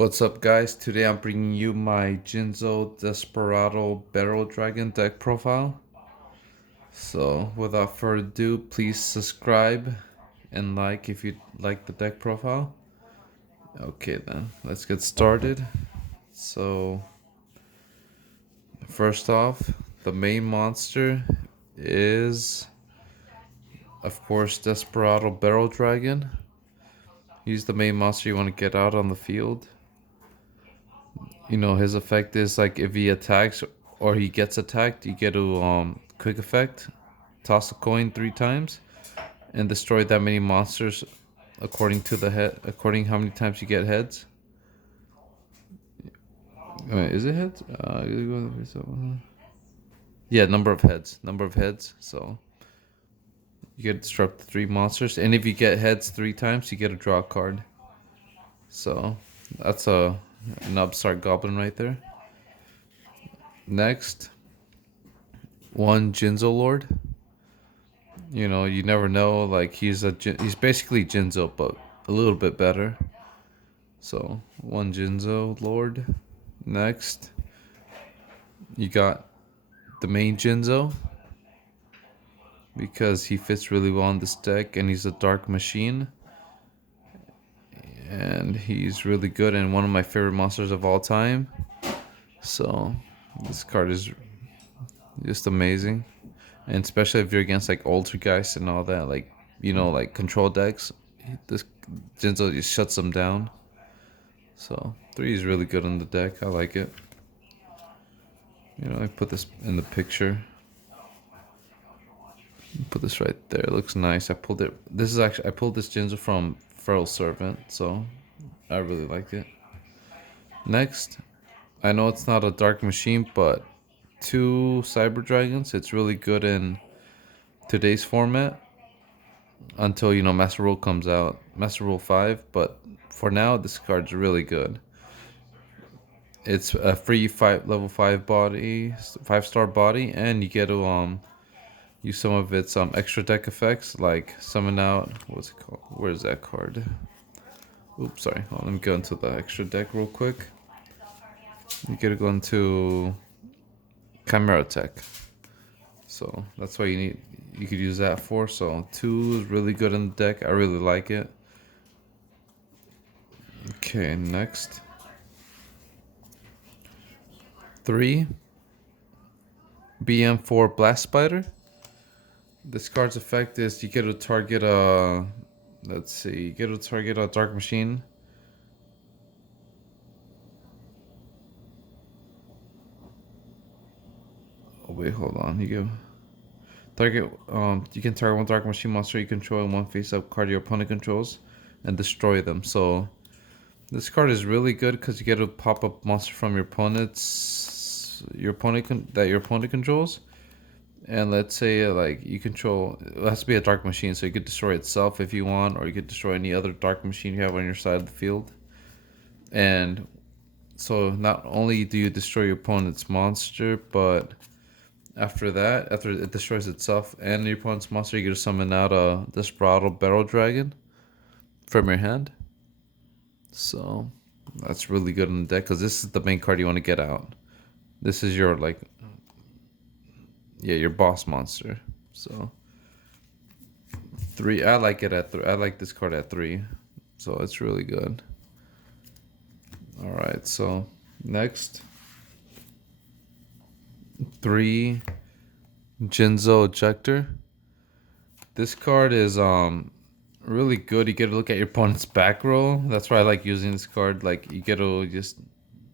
What's up, guys? Today I'm bringing you my Jinzo Desperado Barrel Dragon deck profile. So, without further ado, please subscribe and like if you like the deck profile. Okay, then let's get started. So, first off, the main monster is, of course, Desperado Barrel Dragon. He's the main monster you want to get out on the field. His effect is like if he attacks or he gets attacked, you get a quick effect, toss a coin 3 times and destroy that many monsters according how many times you get heads. Wait, is it heads? Yeah, number of heads. So you get to disrupt 3 monsters, and if you get heads 3 times, you get to draw a card. So that's an upstart goblin right there. Next, one Jinzo Lord. You never know. Like he's basically Jinzo, but a little bit better. So one Jinzo Lord. Next, you got the main Jinzo because he fits really well in this deck, and he's a dark machine, and he's really good and one of my favorite monsters of all time. So this card is just amazing, and especially if you're against like Altergeist and all that, like control decks, this Jinzo just shuts them down. So 3 is really good on the deck. I like it. I put this in the picture. Put this right there. It looks nice. I pulled it. I pulled this Jinzo from Feral Servant, so I really like it. Next, I know it's not a dark machine, but 2 Cyber Dragons. It's really good in today's format until Master Rule comes out, Master Rule 5. But for now, this card's really good. It's a free level 5 body, 5-star body, and you get to use some of its extra deck effects, like summon out. What's it called? Where's that card? Oops, sorry. Well, let me go into the extra deck real quick. You get to go into Chimera Tech. So that's what you could use that for. So 2 is really good in the deck. I really like it. Okay, next. 3 BM4 Blast Spider. This card's effect is you get to target you get to target a dark machine. Oh wait, hold on. You can target one dark machine monster you control and one face-up card your opponent controls and destroy them. So this card is really good because you get to pop up monster from your opponent controls. And let's say you control, it has to be a dark machine, so you could destroy itself if you want, or you could destroy any other dark machine you have on your side of the field. And so not only do you destroy your opponent's monster, but after it destroys itself and your opponent's monster, you get to summon out a Desperado Barrel Dragon from your hand. So that's really good in the deck because this is the main card you want to get out. This is your your boss monster. So 3, I like it at 3. I like this card at 3, so it's really good. All right, so next, 3 Jinzo Ejector. This card is really good. You get to look at your opponent's back row. That's why I like using this card. Like you get to just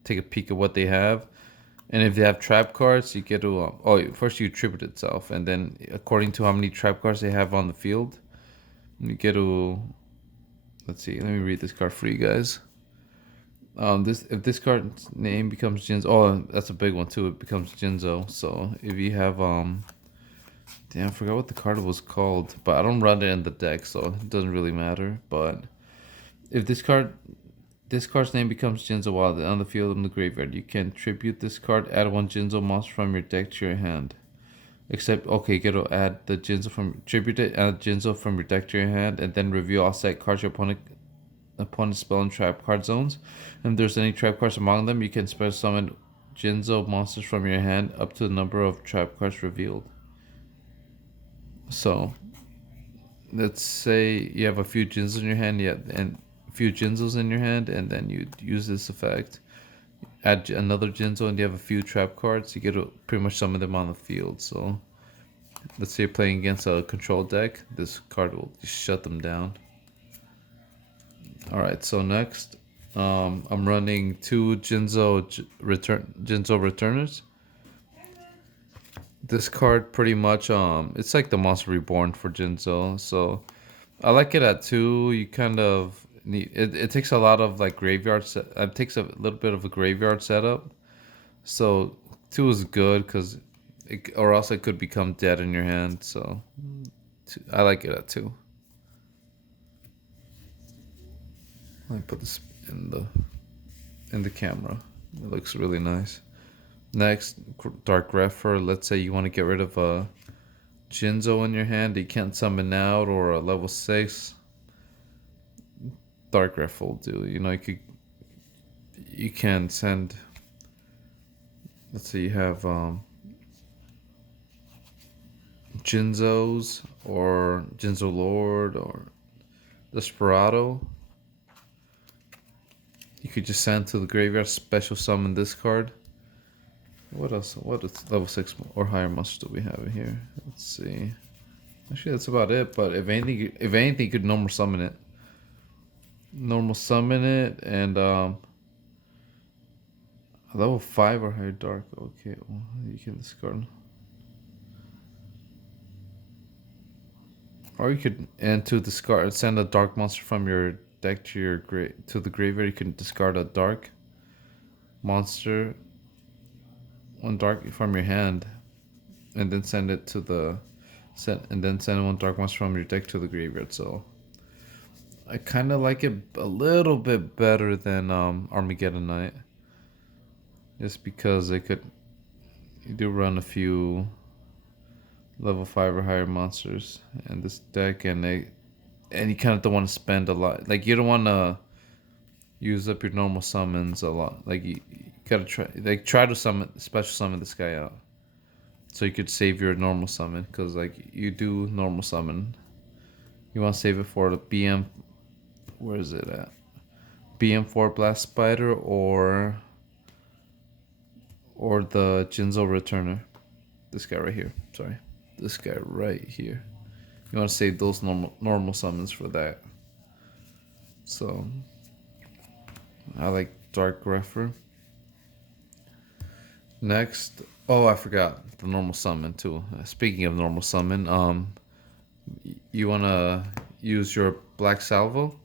take a peek at what they have. And if they have trap cards, you get to first you tribute itself, and then according to how many trap cards they have on the field, you get to, let's see, let me read this card for you guys. If this card's name becomes Jinzo, that's a big one too. It becomes Jinzo. So if you have damn, I forgot what the card was called, but I don't run it in the deck, so it doesn't really matter. But if this card's name becomes Jinzo while on the field in the graveyard, you can tribute this card, add 1 Jinzo monster from your deck to your hand. Except, okay, you get to add the Jinzo from, tribute it, add Jinzo from your deck to your hand, and then reveal all set cards your opponent opponent's spell and trap card zones. And if there's any trap cards among them, you can special summon Jinzo monsters from your hand up to the number of trap cards revealed. So, let's say you have a few Jinzos in your hand, and a few Jinzos in your hand, and then you use this effect. Add another Jinzo, and you have a few trap cards. You get to pretty much summon them on the field. So, let's say you're playing against a control deck. This card will just shut them down. All right. So next, I'm running two Jinzo returners. This card pretty much it's like the monster reborn for Jinzo. So I like it at 2. You kind of need it takes a lot of like it takes a little bit of a graveyard setup. So 2 is good cuz or else it could become dead in your hand. So I like it at 2. Let me put this in the camera. It looks really nice. Next, Dark Refer. Let's say you want to get rid of a Jinzo in your hand. You can't summon out or a level 6. Dark Refer will do. You know, you can send. Let's say you have Jinzos or Jinzo Lord or Desperado. You could just send to the graveyard, special summon this card. What else? What is level 6 or higher monsters do we have in here? Let's see. Actually, that's about it. But if anything, you could normal summon it. Normal summon it and level 5 or higher dark. Okay, well, you can discard. Or you could send a dark monster from your deck to the graveyard. You can discard a dark monster, one dark from your hand, and then send one dark monster from your deck to the graveyard. So I kind of like it a little bit better than Armageddon Knight, just because you do run a few level 5 or higher monsters in this deck, and you kind of don't want to spend a lot. Like, you don't want to use up your normal summons a lot. Like, you gotta try to special summon this guy out, so you could save your normal summon. Because like, you do normal summon, you want to save it for the BM. Where is it at? BM4 Blast Spider or the Jinzo Returner. This guy right here. Sorry, this guy right here. You want to save those normal summons for that. So I like Dark Refer. Next, oh, I forgot the normal summon too. Speaking of normal summon, you wanna use your Black Salvo.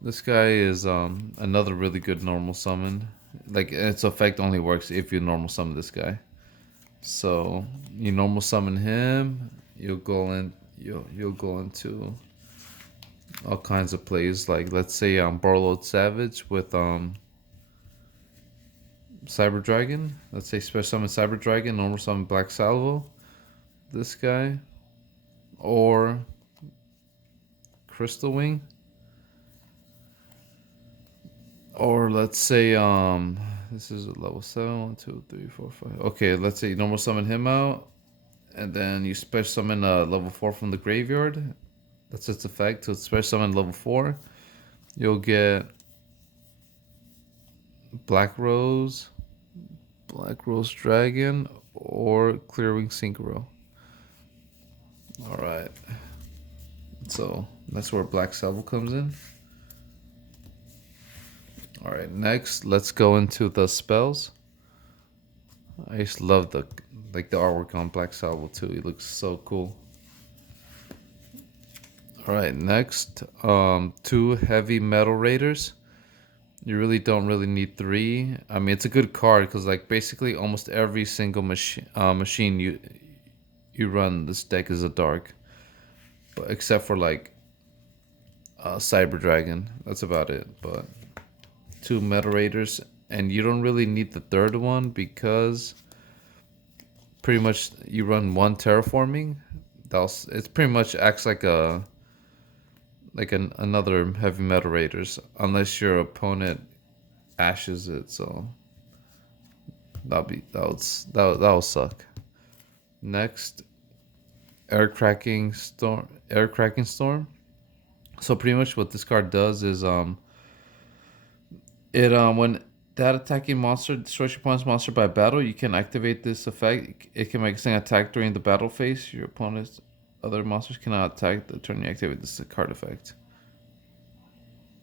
This guy is another really good normal summon. Like, its effect only works if you normal summon this guy. So you normal summon him, you'll go into all kinds of plays. Like, let's say Barload Savage with Cyber Dragon. Let's say special summon Cyber Dragon, normal summon Black Salvo, this guy, or Crystal Wing. Or let's say this is a level 7, 1, 2, 3, 4, 5. Okay, let's say you normal summon him out, and then you special summon level 4 from the graveyard. That's its effect. So it's special summon level 4. You'll get Black Rose Dragon, or Clearwing Synchro. Alright. So that's where Black Salvo comes in. Alright, next let's go into the spells. I just love the artwork on Black Salvo too. It looks so cool. Alright, next, 2 Heavy Metal Raiders. You really don't need 3. I mean, it's a good card because like basically almost every single machine you run this deck is a dark, but except for like Cyber Dragon. That's about it. But 2 Metal Raiders, and you don't really need the third one because pretty much you run 1 terraforming. It pretty much acts like a like another heavy metal raiders, unless your opponent ashes it. So that'll suck. Next, air cracking storm. So pretty much what this card does is it when that attacking monster destroys your opponent's monster by battle, you can activate this effect. It can make an attack during the battle phase. Your opponent's other monsters cannot attack the turn you activate this card effect.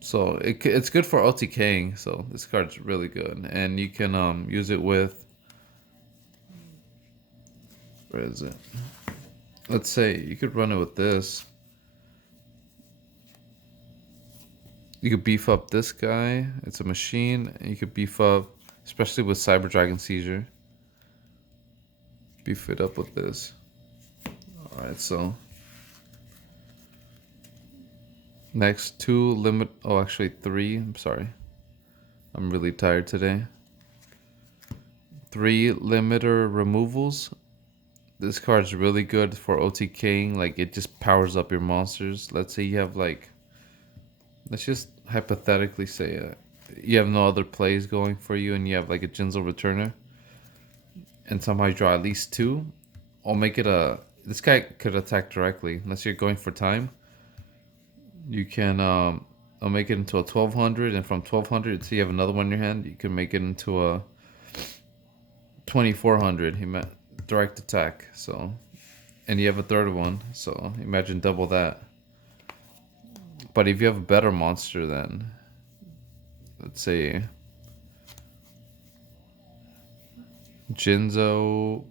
So it's good for OTKing. So this card's really good, and you can use it with, where is it? Let's say you could run it with this. You could beef up this guy. It's a machine. And you could beef up, especially with Cyber Dragon Seizure. Beef it up with this. Alright, so next three. I'm sorry. I'm really tired today. 3 limiter removals. This card's really good for OTKing. Like, it just powers up your monsters. Let's say you have like, let's just hypothetically say you have no other plays going for you and you have like a Jinzo returner. And somehow you draw at least 2. I'll make it this guy could attack directly. Unless you're going for time. You can, I'll make it into a 1200. And from 1200, so you have another one in your hand. You can make it into a 2400. He meant direct attack. So, and you have a third one. So imagine double that. But if you have a better monster, then let's say Jinzo,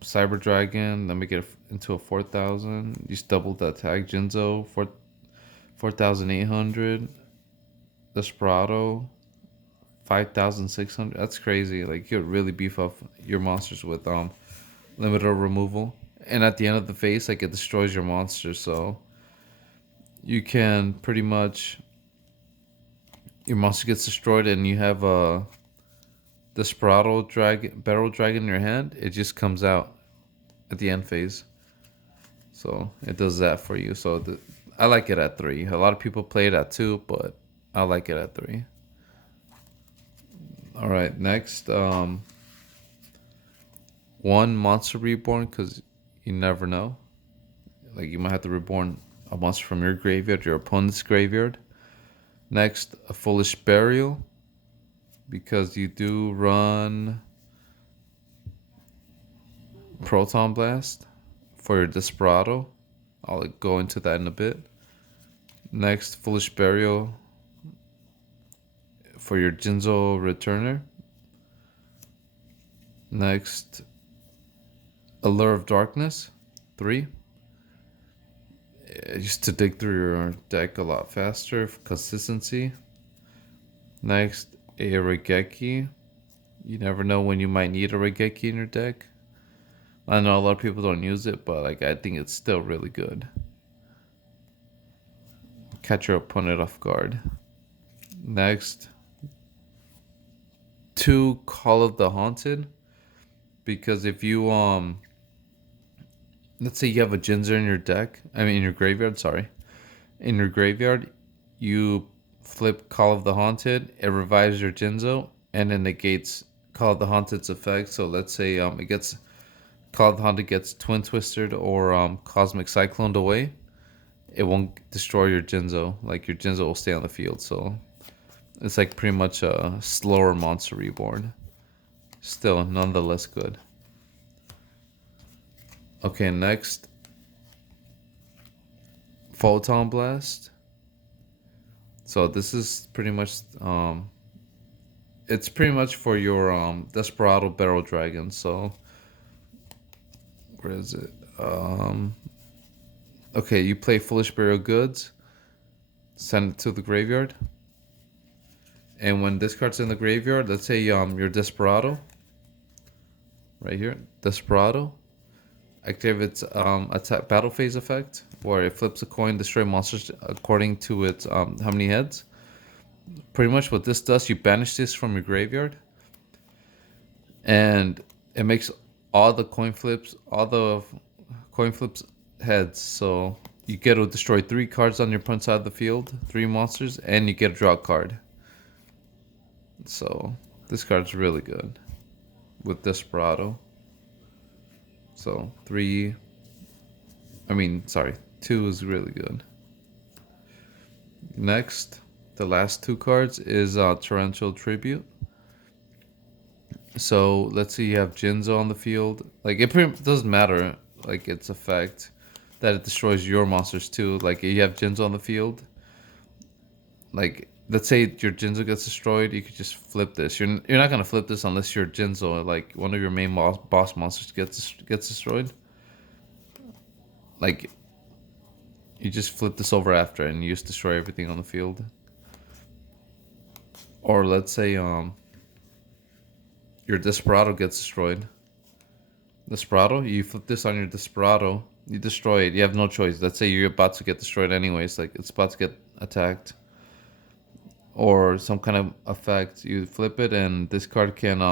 Cyber Dragon, then make it into a 4000. You just double the attack. Jinzo, 4800. Desperado, 5600. That's crazy. Like, you could really beef up your monsters with limiter removal. And at the end of the phase, like, it destroys your monster. So you can pretty much, your monster gets destroyed and you have a Desperado Barrel Dragon in your hand. It just comes out at the end phase. So it does that for you. So I like it at 3. A lot of people play it at 2, but I like it at 3. Alright, next. 1 monster reborn, because you never know. Like, you might have to reborn a monster from your graveyard, your opponent's graveyard. Next, a Foolish Burial, because you do run Proton Blast for your Desperado. I'll go into that in a bit. Next, Foolish Burial for your Jinzo Returner. Next, Allure of Darkness, 3. Just to dig through your deck a lot faster for consistency. Next, a Regeki. You never know when you might need a Regeki in your deck. I know a lot of people don't use it, but like, I think it's still really good. Catch your opponent off guard. Next, 2 Call of the Haunted, because if you let's say you have a Jinzer in your deck, in your graveyard, sorry. In your graveyard, you flip Call of the Haunted, it revives your Jinzo, and it negates Call of the Haunted's effect. So let's say it gets, Call of the Haunted gets Twin Twisted or Cosmic Cycloned away, it won't destroy your Jinzo. Like, your Jinzo will stay on the field. So it's like pretty much a slower monster reborn. Still, nonetheless good. Okay, next, Photon Blast. So this is pretty much it's pretty much for your Desperado Barrel Dragon. So where is it? Okay, you play Foolish Burial Goods, send it to the graveyard. And when this card's in the graveyard, let's say your Desperado, right here, Desperado, activates attack battle phase effect, where it flips a coin, destroy monsters according to its how many heads. Pretty much what this does, you banish this from your graveyard, and it makes all the coin flips heads. So You get to destroy 3 cards on your opponent's side of the field, 3 monsters, and you get a draw card. So this card's really good with Desperado. So 2 is really good. Next, the last 2 cards is Torrential Tribute. So let's say you have Jinzo on the field. Like it doesn't matter, like its effect, that it destroys your monsters too. Like you have Jinzo on the field. Like let's say your Jinzo gets destroyed, you could just flip this. You're not gonna flip this unless your Jinzo, like one of your main boss monsters, gets destroyed. Like you just flip this over after, and you just destroy everything on the field. Or let's say your Desperado gets destroyed. Desperado, you flip this on your Desperado, you destroy it. You have no choice. Let's say you're about to get destroyed anyways, like it's about to get attacked. Or some kind of effect. You flip it, and this card can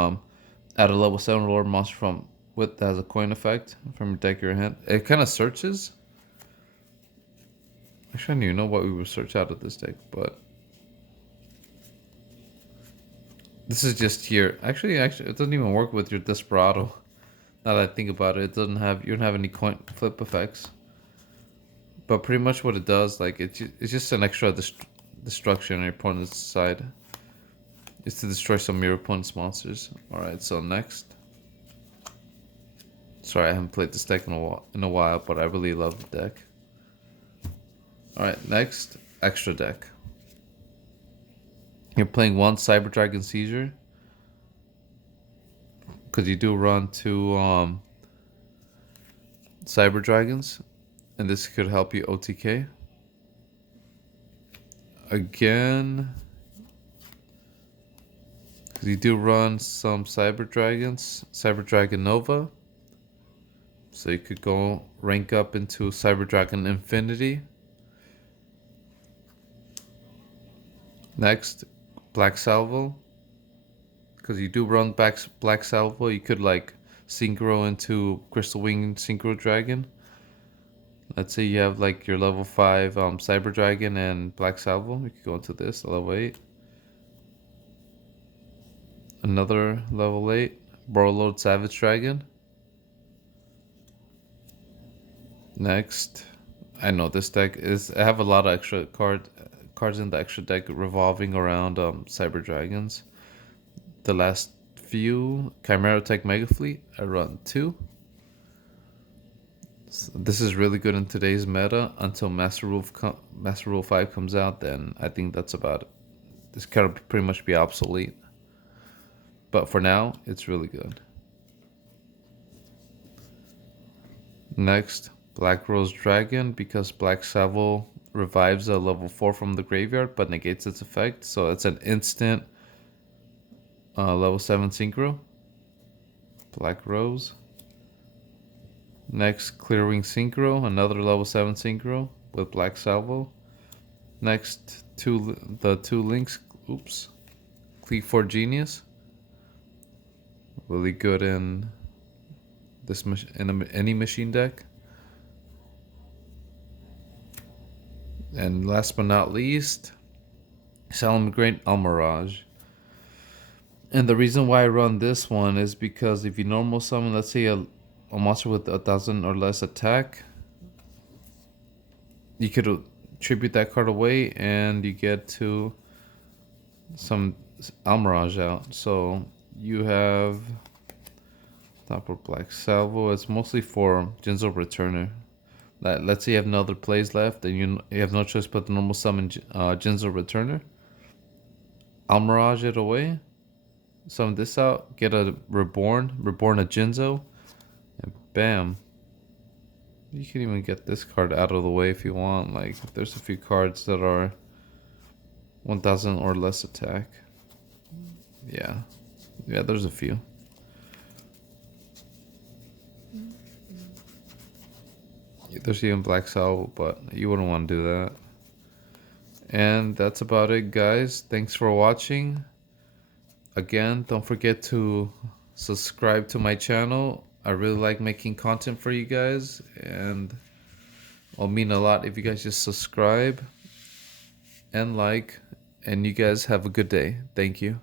add a level 7 Lord monster from that has a coin effect from your deck or your hand. It kind of searches. Actually, I don't even know what we would search out of this deck, but this is just here. Actually, it doesn't even work with your Desperado. Now that I think about it, you don't have any coin flip effects. But pretty much what it does, like it's just an extra destruction on your opponent's side. Is to destroy some of your opponent's monsters. Alright, so next. Sorry, I haven't played this deck in a while, but I really love the deck. Alright, next, extra deck. You're playing 1 Cyber Dragon Seizure. Because you do run 2 Cyber Dragons. And this could help you OTK. Again, because you do run some Cyber Dragons. Cyber Dragon Nova. So you could go rank up into Cyber Dragon Infinity. Next, Black Salvo. Because you do run Black Salvo, you could like synchro into Crystal Wing Synchro Dragon. Let's say you have like your level 5 Cyber Dragon and Black Salvo. You could go into this, level 8. Another level 8, Borrowload Savage Dragon. Next, I know this deck I have a lot of extra cards in the extra deck revolving around Cyber Dragons. The last few, Chimera Tech Mega Fleet, I run 2. So this is really good in today's meta until Master Rule 5 comes out. Then I think that's about it. This card will pretty much be obsolete. But for now, it's really good. Next, Black Rose Dragon, because Black Salvo revives a level 4 from the graveyard but negates its effect. So it's an instant level 7 synchro. Black Rose. Next, Clearwing Synchro, another level 7 synchro with Black Salvo. Next, the 2 links. Oops. Cleat for Genius. Really good in this any machine deck. And last but not least, Salamangreat Almirage. And the reason why I run this one is because if you normal summon, let's say a monster with 1,000 or less attack, you could tribute that card away and you get to some Almirage out. So you have Topper Black Salvo. It's mostly for Jinzo Returner. Let's say you have no other plays left and you have no choice but the normal summon Jinzo Returner. Almirage it away. Summon this out. Get a Reborn a Jinzo. And bam. You can even get this card out of the way if you want. Like, if there's a few cards that are 1,000 or less attack. Yeah, there's a few. There's even Black Salvo, but you wouldn't want to do that. And that's about it, guys. Thanks for watching. Again, don't forget to subscribe to my channel. I really like making content for you guys. And It'll mean a lot if you guys just subscribe and like, and you guys have a good day. Thank you.